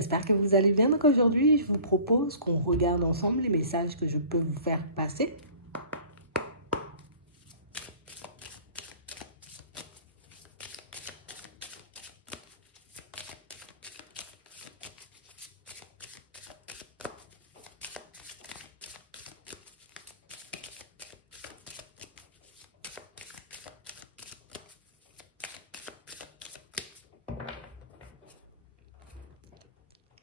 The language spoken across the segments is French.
j'espère que vous allez bien. Donc aujourd'hui, je vous propose qu'on regarde ensemble les messages que je peux vous faire passer.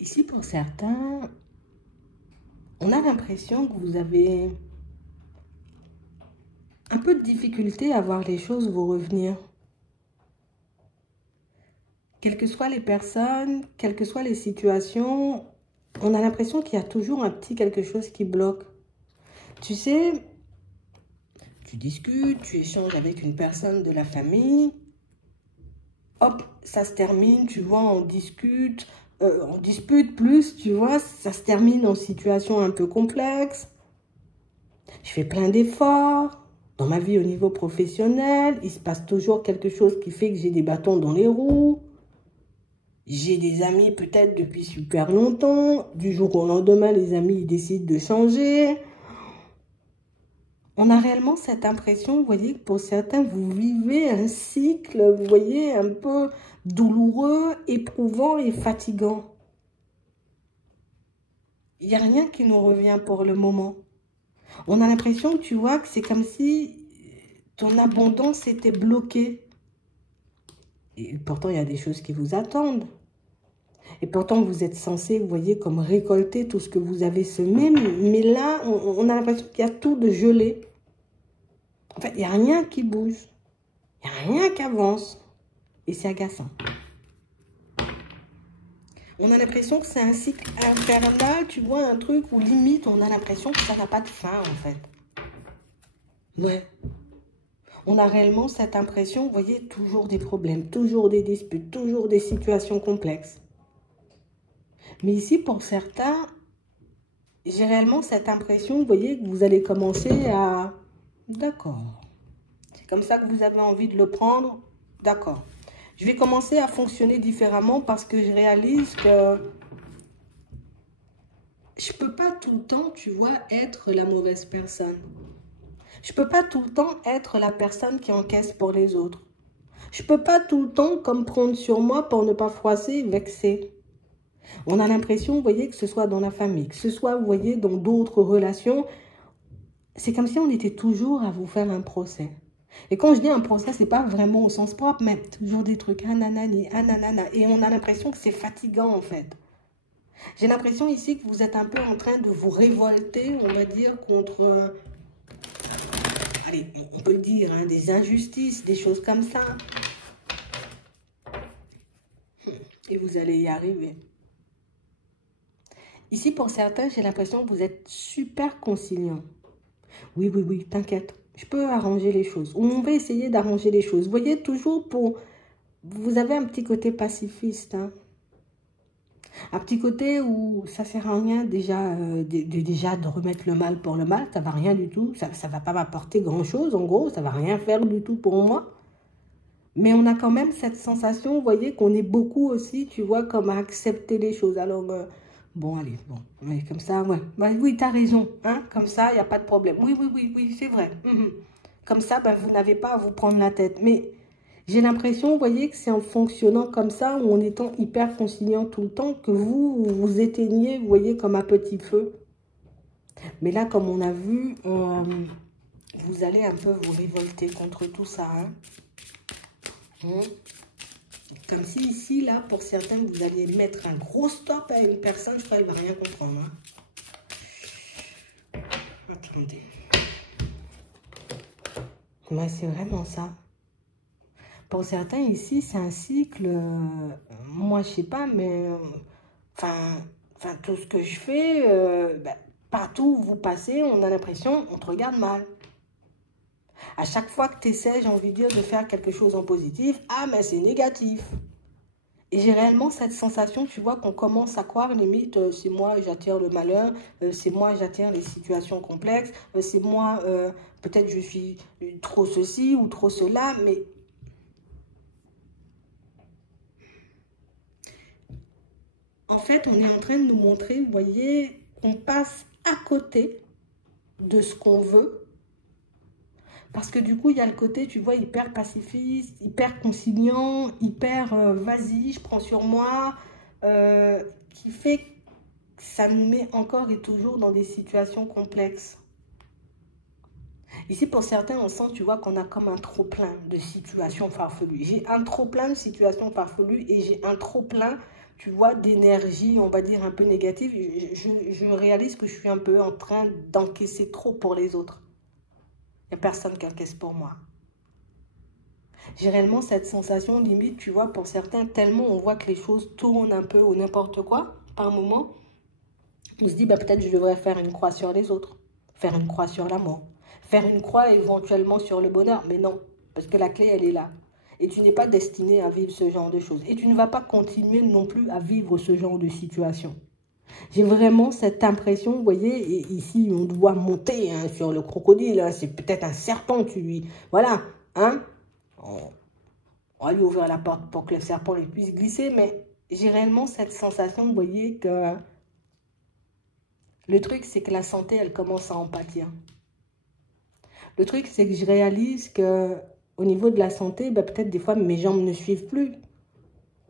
Ici, pour certains, on a l'impression que vous avez un peu de difficulté à voir les choses vous revenir. Quelles que soient les personnes, quelles que soient les situations, on a l'impression qu'il y a toujours un petit quelque chose qui bloque. Tu sais, tu discutes, tu échanges avec une personne de la famille, hop, ça se termine, tu vois, on dispute plus, tu vois, ça se termine en situation un peu complexe. Je fais plein d'efforts. Dans ma vie au niveau professionnel, il se passe toujours quelque chose qui fait que j'ai des bâtons dans les roues. J'ai des amis peut-être depuis super longtemps. Du jour au lendemain, les amis ils décident de changer. On a réellement cette impression, vous voyez, que pour certains, vous vivez un cycle, vous voyez, un peu douloureux, éprouvant et fatigant. Il n'y a rien qui nous revient pour le moment. On a l'impression, tu vois, que c'est comme si ton abondance était bloquée. Et pourtant, il y a des choses qui vous attendent. Et pourtant, vous êtes censé, vous voyez, comme récolter tout ce que vous avez semé. Mais là, on a l'impression qu'il y a tout de gelé. En fait, il n'y a rien qui bouge. Il n'y a rien qui avance. Et c'est agaçant. On a l'impression que c'est un cycle infernal, tu vois, un truc où limite, on a l'impression que ça n'a pas de fin, en fait. Ouais. On a réellement cette impression, vous voyez, toujours des problèmes, toujours des disputes, toujours des situations complexes. Mais ici, pour certains, j'ai réellement cette impression, vous voyez, que vous allez commencer à... D'accord. C'est comme ça que vous avez envie de le prendre. D'accord. Je vais commencer à fonctionner différemment parce que je réalise que je ne peux pas tout le temps, tu vois, être la mauvaise personne. Je ne peux pas tout le temps être la personne qui encaisse pour les autres. Je ne peux pas tout le temps comme prendre sur moi pour ne pas froisser, vexer. On a l'impression, vous voyez, que ce soit dans la famille, que ce soit, vous voyez, dans d'autres relations, c'est comme si on était toujours à vous faire un procès. Et quand je dis un procès, ce n'est pas vraiment au sens propre, mais toujours des trucs, ananani, ananana. Et on a l'impression que c'est fatigant, en fait. J'ai l'impression ici que vous êtes un peu en train de vous révolter, on va dire, contre... allez, on peut le dire, hein, des injustices, des choses comme ça. Et vous allez y arriver. Ici, pour certains, j'ai l'impression que vous êtes super conciliant. Oui, oui, oui, t'inquiète. Je peux arranger les choses. Ou on va essayer d'arranger les choses. Vous voyez, toujours pour... Vous avez un petit côté pacifiste. Hein. Un petit côté où ça ne sert à rien déjà, déjà de remettre le mal pour le mal. Ça ne va rien du tout. Ça ne va pas m'apporter grand-chose, en gros. Ça ne va rien faire du tout pour moi. Mais on a quand même cette sensation, vous voyez, qu'on est beaucoup aussi, tu vois, comme à accepter les choses. Alors, bon, allez, bon, mais comme ça, ouais. Bah, oui, tu as raison, hein, comme ça, il n'y a pas de problème. Oui, oui, oui, oui, c'est vrai. Comme ça, ben, vous n'avez pas à vous prendre la tête. Mais j'ai l'impression, vous voyez, que c'est en fonctionnant comme ça, ou en étant hyper conciliant tout le temps, que vous vous éteignez, vous voyez, comme un petit feu. Mais là, comme on a vu, vous allez un peu vous révolter contre tout ça, hein. Comme si ici, là, pour certains, vous alliez mettre un gros stop à une personne, je crois qu'elle ne va rien comprendre. Hein. Attendez. Ouais, c'est vraiment ça. Pour certains, ici, c'est un cycle, moi, je sais pas, mais enfin, tout ce que je fais, ben, partout où vous passez, on a l'impression, on te regarde mal. À chaque fois que tu essaies, j'ai envie de dire, de faire quelque chose en positif, ah, mais c'est négatif. Et j'ai réellement cette sensation, tu vois, qu'on commence à croire, limite, c'est moi, j'attire le malheur, c'est moi, j'attire les situations complexes, c'est moi, peut-être je suis trop ceci ou trop cela, mais... En fait, on est en train de nous montrer, vous voyez, qu'on passe à côté de ce qu'on veut. Parce que du coup, il y a le côté, tu vois, hyper pacifiste, hyper conciliant, hyper vas-y, je prends sur moi, qui fait que ça nous met encore et toujours dans des situations complexes. Ici, pour certains, on sent, tu vois, qu'on a comme un trop-plein de situations farfelues. J'ai un trop-plein de situations farfelues et j'ai un trop-plein, tu vois, d'énergie, on va dire, un peu négative. Je réalise que je suis un peu en train d'encaisser trop pour les autres. Il n'y a personne qui encaisse pour moi. J'ai réellement cette sensation, limite, tu vois, pour certains, tellement on voit que les choses tournent un peu ou n'importe quoi, par moment, on se dit, bah, peut-être je devrais faire une croix sur les autres, faire une croix sur l'amour. Faire une croix éventuellement sur le bonheur, mais non, parce que la clé, elle est là. Et tu n'es pas destiné à vivre ce genre de choses. Et tu ne vas pas continuer non plus à vivre ce genre de situation. J'ai vraiment cette impression, vous voyez, et ici, on doit monter hein, sur le crocodile. Hein, c'est peut-être un serpent, tu lui... Voilà, hein. On va lui ouvrir la porte pour que le serpent lui puisse glisser, mais j'ai réellement cette sensation, vous voyez, que... Le truc, c'est que la santé, elle commence à en pâtir. Le truc, c'est que je réalise qu'au niveau de la santé, ben, peut-être des fois, mes jambes ne suivent plus.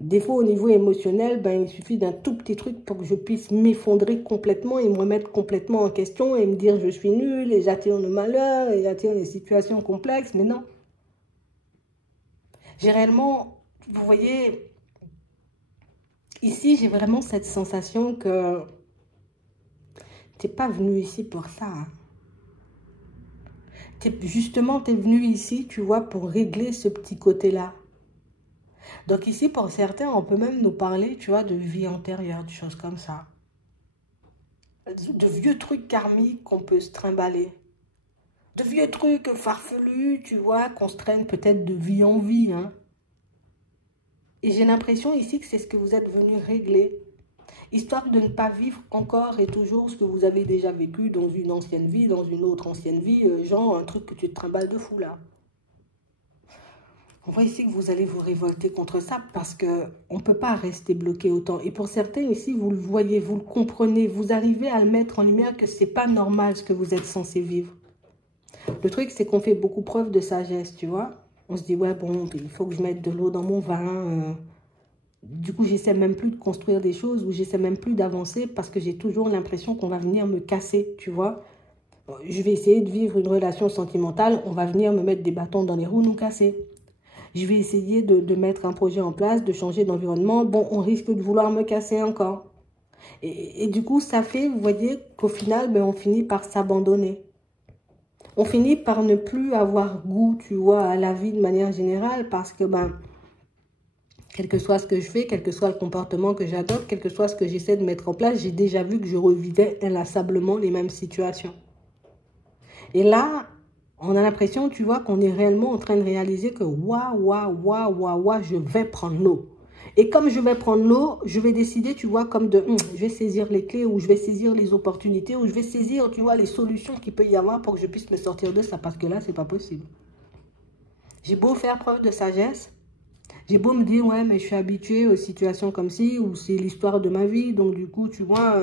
Des fois, au niveau émotionnel, ben, il suffit d'un tout petit truc pour que je puisse m'effondrer complètement et me remettre complètement en question et me dire je suis nulle et j'attire le malheur et j'attire les situations complexes. Mais non. J'ai réellement, vous voyez, ici, j'ai vraiment cette sensation que tu n'es pas venu ici pour ça. Hein. Justement, tu es venu ici, tu vois, pour régler ce petit côté-là. Donc ici, pour certains, on peut même nous parler, tu vois, de vie antérieure, de choses comme ça. De vieux trucs karmiques qu'on peut se trimballer. De vieux trucs farfelus, tu vois, qu'on se traîne peut-être de vie en vie. Hein. Et j'ai l'impression ici que c'est ce que vous êtes venu régler. Histoire de ne pas vivre encore et toujours ce que vous avez déjà vécu dans une ancienne vie, dans une autre ancienne vie, genre un truc que tu te trimbales de fou là. On voit ici que vous allez vous révolter contre ça parce qu'on ne peut pas rester bloqué autant. Et pour certains ici, vous le voyez, vous le comprenez, vous arrivez à le mettre en lumière que ce n'est pas normal ce que vous êtes censé vivre. Le truc, c'est qu'on fait beaucoup preuve de sagesse, tu vois. On se dit, ouais, bon, il faut que je mette de l'eau dans mon vin. Du coup, j'essaie même plus de construire des choses ou j'essaie même plus d'avancer parce que j'ai toujours l'impression qu'on va venir me casser, tu vois. Je vais essayer de vivre une relation sentimentale, on va venir me mettre des bâtons dans les roues, nous casser. Je vais essayer de mettre un projet en place, de changer d'environnement. Bon, on risque de vouloir me casser encore. Et du coup, ça fait, vous voyez, qu'au final, ben, on finit par s'abandonner. On finit par ne plus avoir goût, tu vois, à la vie de manière générale parce que, ben, quel que soit ce que je fais, quel que soit le comportement que j'adopte, quel que soit ce que j'essaie de mettre en place, j'ai déjà vu que je revivais inlassablement les mêmes situations. Et là, on a l'impression, tu vois, qu'on est réellement en train de réaliser que je vais prendre l'eau. Et comme je vais prendre l'eau, je vais décider, tu vois, comme de, je vais saisir les clés ou je vais saisir les opportunités ou je vais saisir, tu vois, les solutions qu'il peut y avoir pour que je puisse me sortir de ça. Parce que là, c'est pas possible. J'ai beau faire preuve de sagesse, j'ai beau me dire, ouais, mais je suis habituée aux situations comme ci, ou c'est l'histoire de ma vie, donc du coup, tu vois,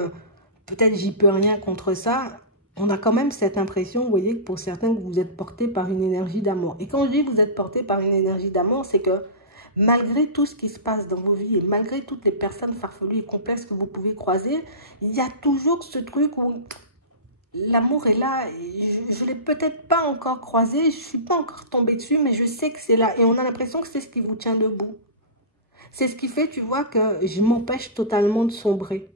peut-être j'y peux rien contre ça. On a quand même cette impression, vous voyez, que pour certains, que vous êtes porté par une énergie d'amour. Et quand je dis que vous êtes porté par une énergie d'amour, c'est que malgré tout ce qui se passe dans vos vies, et malgré toutes les personnes farfelues et complexes que vous pouvez croiser, il y a toujours ce truc où l'amour est là. Je ne l'ai peut-être pas encore croisé, je ne suis pas encore tombée dessus, mais je sais que c'est là. Et on a l'impression que c'est ce qui vous tient debout. C'est ce qui fait, tu vois, que je m'empêche totalement de sombrer.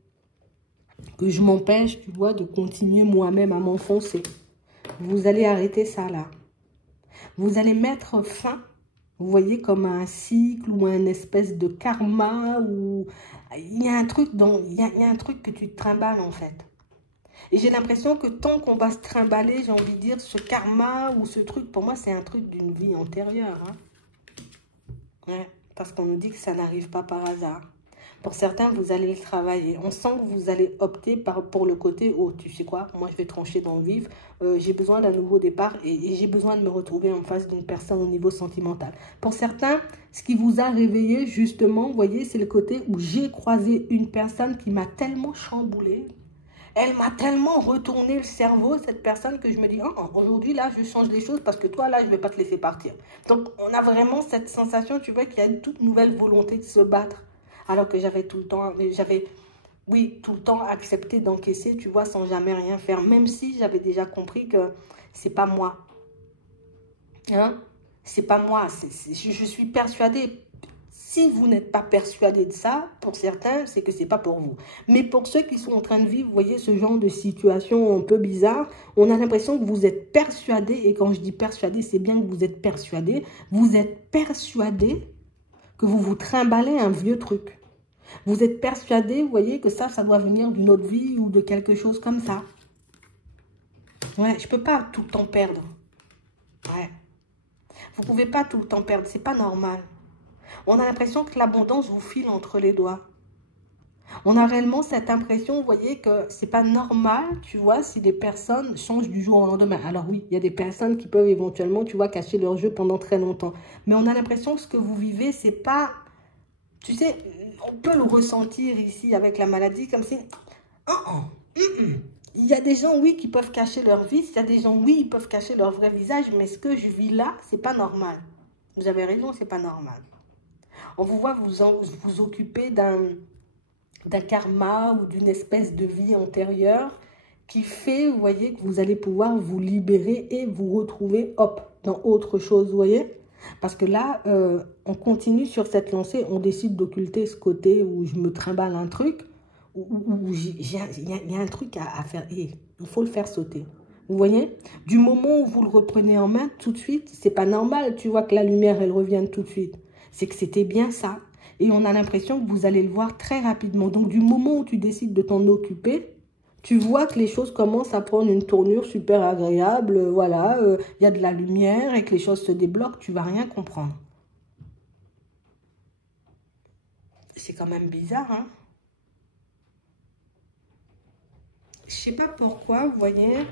Que je m'empêche, tu vois, de continuer moi-même à m'enfoncer. Vous allez arrêter ça, là. Vous allez mettre fin, vous voyez, comme un cycle ou un espèce de karma. Ou il y a un truc il y a un truc que tu te trimbales, en fait. Et j'ai l'impression que tant qu'on va se trimballer, j'ai envie de dire, ce karma ou ce truc, pour moi, c'est un truc d'une vie antérieure. Hein. Ouais, parce qu'on nous dit que ça n'arrive pas par hasard. Pour certains, vous allez le travailler. On sent que vous allez opter pour le côté, oh, tu sais quoi, moi je vais trancher dans le vif, j'ai besoin d'un nouveau départ et j'ai besoin de me retrouver en face d'une personne au niveau sentimental. Pour certains, ce qui vous a réveillé, justement, vous voyez, c'est le côté où j'ai croisé une personne qui m'a tellement chamboulé. Elle m'a tellement retourné le cerveau, cette personne, que je me dis, oh, aujourd'hui, là, je change les choses parce que toi, là, je ne vais pas te laisser partir. Donc, on a vraiment cette sensation, tu vois, qu'il y a une toute nouvelle volonté de se battre. Alors que j'avais tout le temps, oui, tout le temps accepté d'encaisser, tu vois, sans jamais rien faire. Même si j'avais déjà compris que c'est pas moi. Hein? C'est pas moi. Je suis persuadée. Si vous n'êtes pas persuadé de ça, pour certains, c'est que c'est pas pour vous. Mais pour ceux qui sont en train de vivre, vous voyez, ce genre de situation un peu bizarre, on a l'impression que vous êtes persuadé, et quand je dis persuadé, c'est bien que vous êtes persuadé que vous vous trimballez un vieux truc. Vous êtes persuadé, vous voyez, que ça doit venir d'une autre vie ou de quelque chose comme ça. Ouais, je peux pas tout le temps perdre. Ouais. Vous pouvez pas tout le temps perdre, c'est pas normal. On a l'impression que l'abondance vous file entre les doigts. On a réellement cette impression, vous voyez, que c'est pas normal, tu vois, si des personnes changent du jour au lendemain. Alors oui, il y a des personnes qui peuvent éventuellement, tu vois, cacher leur jeu pendant très longtemps. Mais on a l'impression que ce que vous vivez, c'est pas... Tu sais, on peut le ressentir ici avec la maladie, comme si... Il y a des gens, oui, qui peuvent cacher leur vice. Il y a des gens, oui, ils peuvent cacher leur vrai visage. Mais ce que je vis là, c'est pas normal. Vous avez raison, c'est pas normal. On vous voit vous occuper d'un karma ou d'une espèce de vie antérieure qui fait, vous voyez, que vous allez pouvoir vous libérer et vous retrouver, hop, dans autre chose, vous voyez. Parce que là, on continue sur cette lancée, on décide d'occulter ce côté où je me trimballe un truc, où il y a un truc à faire, et il faut le faire sauter. Vous voyez, du moment où vous le reprenez en main, tout de suite, c'est pas normal, tu vois, que la lumière, elle revienne tout de suite. C'est que c'était bien ça. Et on a l'impression que vous allez le voir très rapidement. Donc, du moment où tu décides de t'en occuper, tu vois que les choses commencent à prendre une tournure super agréable. Voilà, y a de la lumière et que les choses se débloquent. Tu vas rien comprendre. C'est quand même bizarre, hein? Je sais pas pourquoi, vous voyez,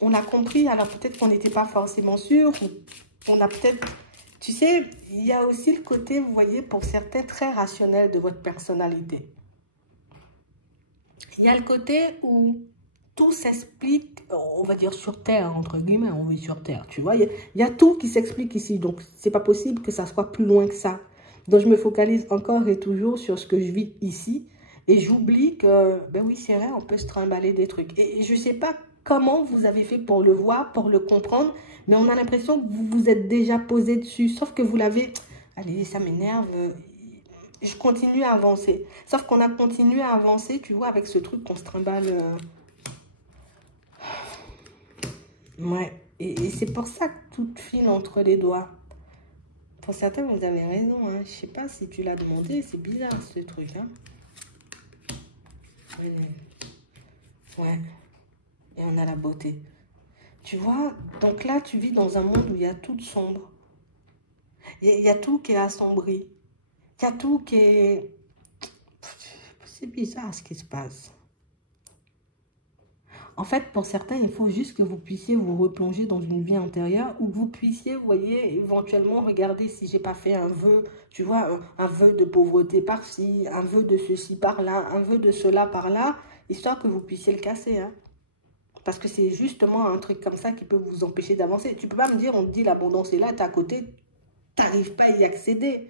on a compris. Alors, peut-être qu'on n'était pas forcément sûr. On a peut-être... Tu sais, il y a aussi le côté, vous voyez, pour certains, très rationnel de votre personnalité. Il y a le côté où tout s'explique, on va dire sur Terre, entre guillemets, on vit sur Terre, tu vois. Il y a tout qui s'explique ici, donc c'est pas possible que ça soit plus loin que ça. Donc je me focalise encore et toujours sur ce que je vis ici. Et j'oublie que, ben oui, c'est vrai, on peut se trimballer des trucs. Et je sais pas comment vous avez fait pour le voir, pour le comprendre, mais on a l'impression que vous vous êtes déjà posé dessus, sauf que vous l'avez... Allez, ça m'énerve, je continue à avancer. Sauf qu'on a continué à avancer, tu vois, avec ce truc qu'on se trimballe. Ouais, et c'est pour ça que tout file entre les doigts. Pour certains, vous avez raison, hein. Je sais pas si tu l'as demandé, c'est bizarre ce truc, hein. Ouais. Et on a la beauté. Tu vois, donc là, tu vis dans un monde où il y a tout de sombre. Il y a tout qui est assombri. Il y a tout qui est... C'est bizarre ce qui se passe. En fait, pour certains, il faut juste que vous puissiez vous replonger dans une vie antérieure ou que vous puissiez, vous voyez, éventuellement regarder si j'ai pas fait un vœu, tu vois, un vœu de pauvreté par-ci, un vœu de ceci par-là, un vœu de cela par-là, histoire que vous puissiez le casser, hein. Parce que c'est justement un truc comme ça qui peut vous empêcher d'avancer. Tu peux pas me dire, on te dit l'abondance est là, tu es à côté, tu n'arrives pas à y accéder.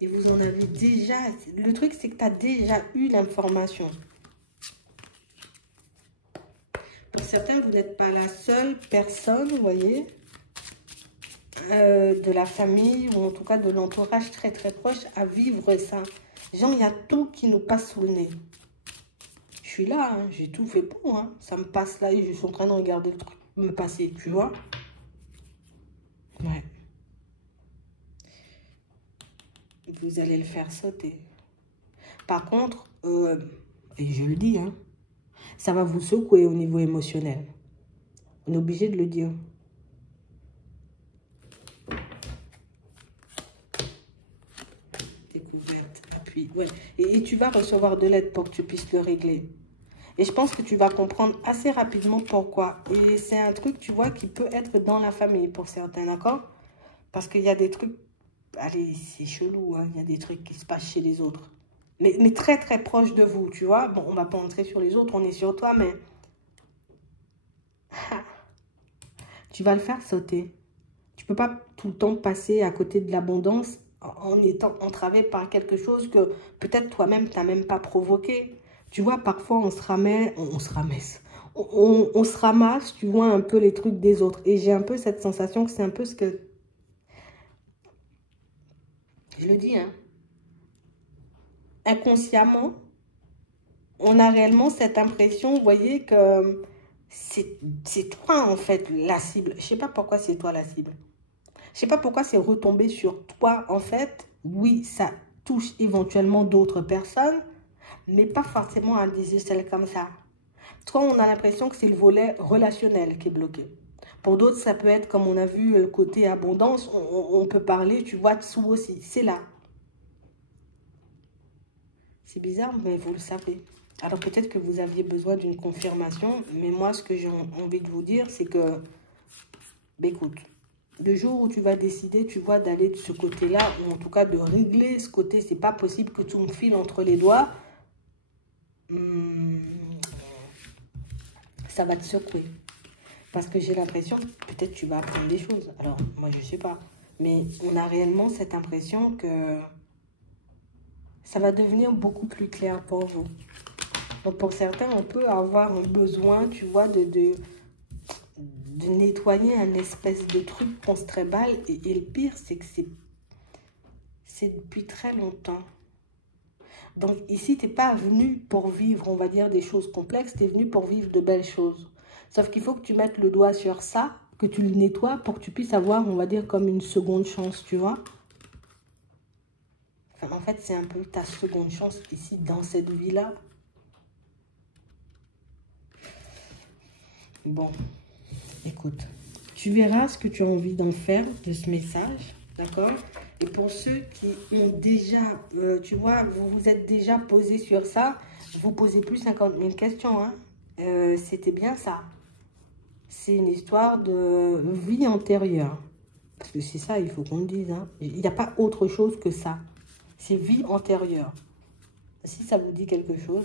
Et vous en avez déjà... Le truc, c'est que tu as déjà eu l'information. Pour certains, vous n'êtes pas la seule personne, vous voyez, de la famille ou en tout cas de l'entourage très très proche à vivre ça. Genre, il y a tout qui nous passe sous le nez. Je suis là, hein, j'ai tout fait pour, hein. Ça me passe là et je suis en train de regarder le truc me passer, tu vois. Ouais. Vous allez le faire sauter. Par contre, et je le dis, hein, ça va vous secouer au niveau émotionnel. On est obligé de le dire. puis, ouais. Et tu vas recevoir de l'aide pour que tu puisses le régler. Et je pense que tu vas comprendre assez rapidement pourquoi. Et c'est un truc, tu vois, qui peut être dans la famille pour certains, d'accord? Parce qu'il y a des trucs, allez, c'est chelou, hein. Il y a des trucs qui se passent chez les autres. Mais très, très proche de vous, tu vois. Bon, on va pas entrer sur les autres, on est sur toi, mais tu vas le faire sauter. Tu peux pas tout le temps passer à côté de l'abondance en étant entravé par quelque chose que peut-être toi-même, tu n'as même pas provoqué. Tu vois, parfois, on se ramasse, tu vois, un peu les trucs des autres. Et j'ai un peu cette sensation que c'est un peu ce que... Je le dis, hein. Inconsciemment, on a réellement cette impression, vous voyez, que c'est toi, en fait, la cible. Je sais pas pourquoi c'est toi la cible. Je sais pas pourquoi c'est retombé sur toi, en fait. Oui, ça touche éventuellement d'autres personnes, mais pas forcément à des échelles comme ça. Toi, on a l'impression que c'est le volet relationnel qui est bloqué. Pour d'autres, ça peut être, comme on a vu, le côté abondance. On peut parler, tu vois, dessous aussi. C'est là. C'est bizarre, mais vous le savez. Alors peut-être que vous aviez besoin d'une confirmation, mais moi, ce que j'ai envie de vous dire, c'est que, bah, écoute, le jour où tu vas décider, tu vois, d'aller de ce côté-là, ou en tout cas de régler ce côté, c'est pas possible que tout me file entre les doigts, ça va te secouer. Parce que j'ai l'impression que peut-être tu vas apprendre des choses. Alors, moi, je sais pas. Mais on a réellement cette impression que ça va devenir beaucoup plus clair pour vous. Donc, pour certains, on peut avoir un besoin, tu vois, de nettoyer un espèce de truc qu'on se tréballe. Et le pire, c'est que c'est depuis très longtemps. Donc ici, tu n'es pas venu pour vivre, on va dire, des choses complexes, tu es venu pour vivre de belles choses. Sauf qu'il faut que tu mettes le doigt sur ça, que tu le nettoies pour que tu puisses avoir, on va dire, comme une seconde chance, tu vois. Enfin, en fait, c'est un peu ta seconde chance ici, dans cette vie-là. Bon, écoute, tu verras ce que tu as envie d'en faire de ce message, d'accord? Et pour ceux qui ont déjà, tu vois, vous vous êtes déjà posé sur ça, vous posez plus 50 000 questions, hein? C'était bien ça. C'est une histoire de vie antérieure. Parce que c'est ça, il faut qu'on le dise, hein? Il n'y a pas autre chose que ça. C'est vie antérieure. Si ça vous dit quelque chose,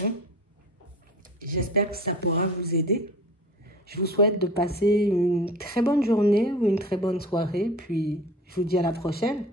hein? J'espère que ça pourra vous aider. Je vous souhaite de passer une très bonne journée ou une très bonne soirée. Puis, je vous dis à la prochaine.